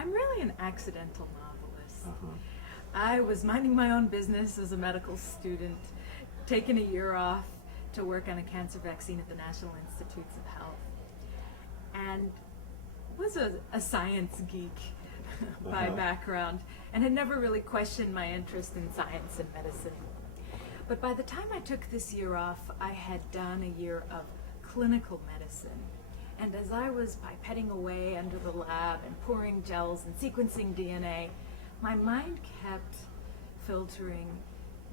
I'm really an accidental novelist. Uh-huh. I was minding my own business as a medical student, taking a year off to work on a cancer vaccine at the National Institutes of Health, and was a science geek by background, and had never really questioned my interest in science and medicine. But by the time I took this year off, I had done a year of clinical medicine. And as I was pipetting away under the lab and pouring gels and sequencing DNA, my mind kept filtering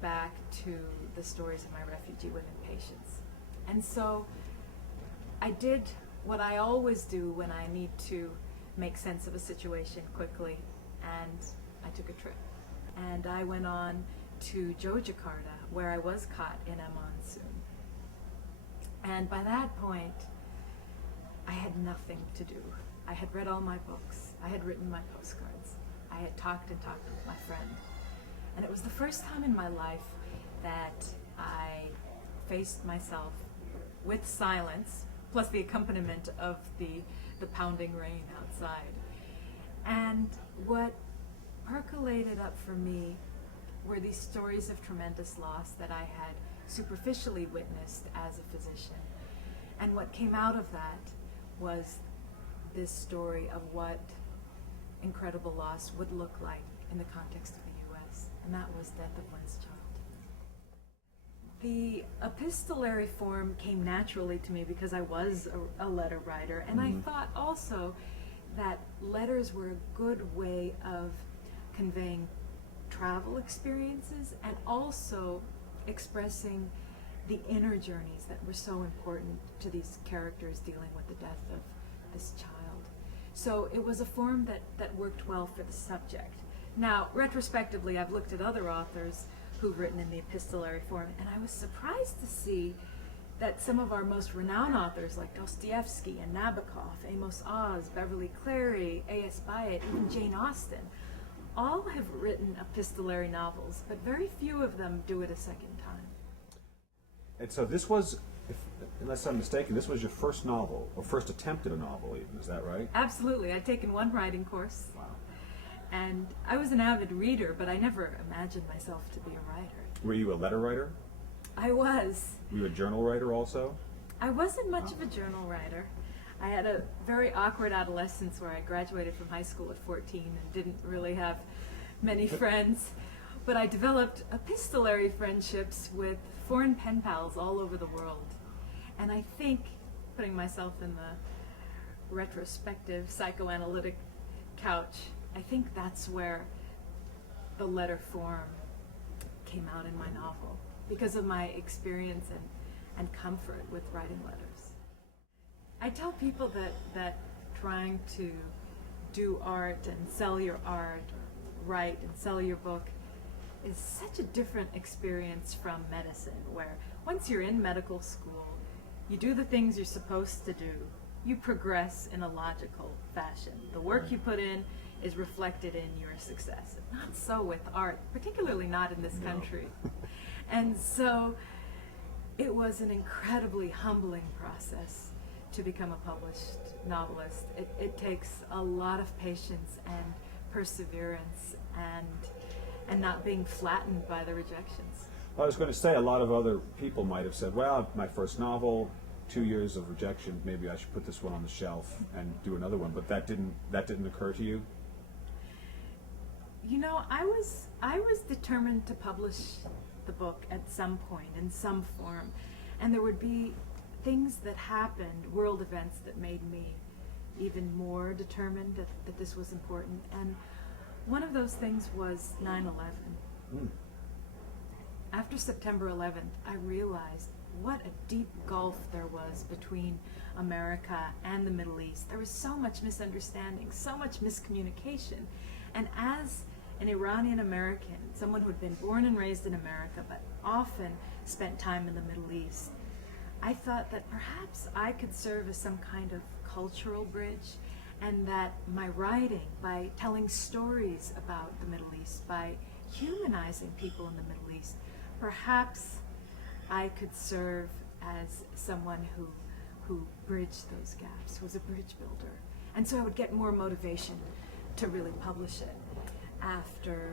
back to the stories of my refugee women patients. And so I did what I always do when I need to make sense of a situation quickly, and I took a trip. And I went on to Yogyakarta, where I was caught in a monsoon. And by that point, I had nothing to do. I had read all my books. I had written my postcards. I had talked and talked with my friend. And it was the first time in my life that I faced myself with silence, plus the accompaniment of the pounding rain outside. And what percolated up for me were these stories of tremendous loss that I had superficially witnessed as a physician. And what came out of that was this story of what incredible loss would look like in the context of the U.S., and that was death of one's child. The epistolary form came naturally to me because I was a letter writer, and I thought also that letters were a good way of conveying travel experiences and also expressing the inner journeys that were so important to these characters dealing with the death of this child. So it was a form that worked well for the subject. Now, retrospectively, I've looked at other authors who've written in the epistolary form, and I was surprised to see that some of our most renowned authors, like Dostoevsky and Nabokov, Amos Oz, Beverly Cleary, A.S. Byatt, even Jane Austen, all have written epistolary novels, but very few of them do it a second time. And so this was, unless I'm mistaken, this was your first novel, or first attempt at a novel even, is that right? Absolutely. I'd taken one writing course. Wow. And I was an avid reader, but I never imagined myself to be a writer. Were you a letter writer? I was. Were you a journal writer also? I wasn't much of a journal writer. I had a very awkward adolescence where I graduated from high school at 14 and didn't really have many friends. But I developed epistolary friendships with foreign pen pals all over the world. And I think, putting myself in the retrospective psychoanalytic couch, I think that's where the letter form came out in my novel, because of my experience and comfort with writing letters. I tell people that trying to do art and sell your art, or write and sell your book, is such a different experience from medicine, where once you're in medical school, you do the things you're supposed to do. You progress in a logical fashion. The work you put in is reflected in your success. Not so with art, particularly not in this country. And so it was an incredibly humbling process to become a published novelist. It takes a lot of patience and perseverance and not being flattened by the rejections. Well, I was going to say, a lot of other people might have said, well, my first novel, 2 years of rejection, maybe I should put this one on the shelf and do another one, but that didn't occur to you? You know, I was determined to publish the book at some point, in some form, and there would be things that happened, world events, that made me even more determined that this was important. And one of those things was 9/11. After September 11th, I realized what a deep gulf there was between America and the Middle East. There was so much misunderstanding, so much miscommunication. And as an Iranian American, someone who had been born and raised in America, but often spent time in the Middle East, I thought that perhaps I could serve as some kind of cultural bridge, and that my writing, by telling stories about the Middle East, by humanizing people in the Middle East, perhaps I could serve as someone who bridged those gaps, was a bridge builder. And so I would get more motivation to really publish it after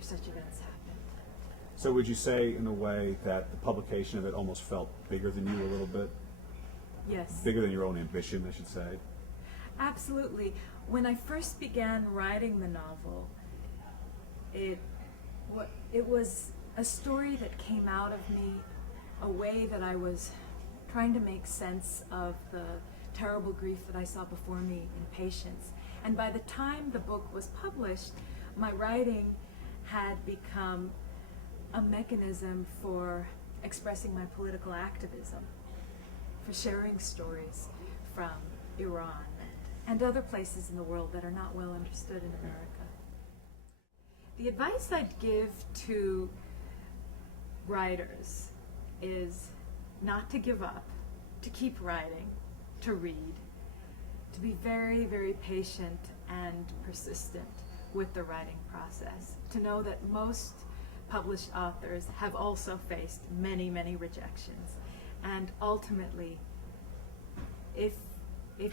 such events happened. So would you say, in a way, that the publication of it almost felt bigger than you a little bit? Yes. Bigger than your own ambition, I should say? Absolutely. When I first began writing the novel, it was a story that came out of me, a way that I was trying to make sense of the terrible grief that I saw before me in patients. And by the time the book was published, my writing had become a mechanism for expressing my political activism, for sharing stories from Iran and other places in the world that are not well understood in America. The advice I'd give to writers is not to give up, to keep writing, to read, to be very, very patient and persistent with the writing process, to know that most published authors have also faced many, many rejections. And ultimately, if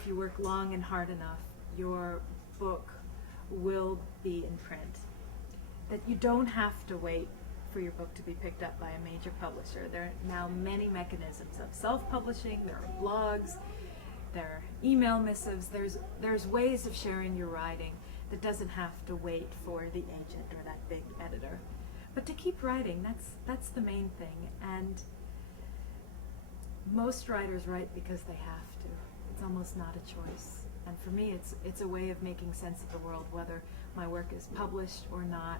you work long and hard enough, your book will be in print. That you don't have to wait for your book to be picked up by a major publisher. There are now many mechanisms of self-publishing. There are blogs, there are email missives. There's ways of sharing your writing that doesn't have to wait for the agent or that big editor. But to keep writing, that's the main thing. And most writers write because they have to. It's almost not a choice. And for me, it's a way of making sense of the world. Whether my work is published or not,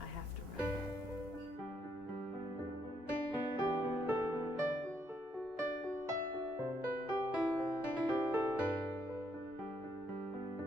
I have to write.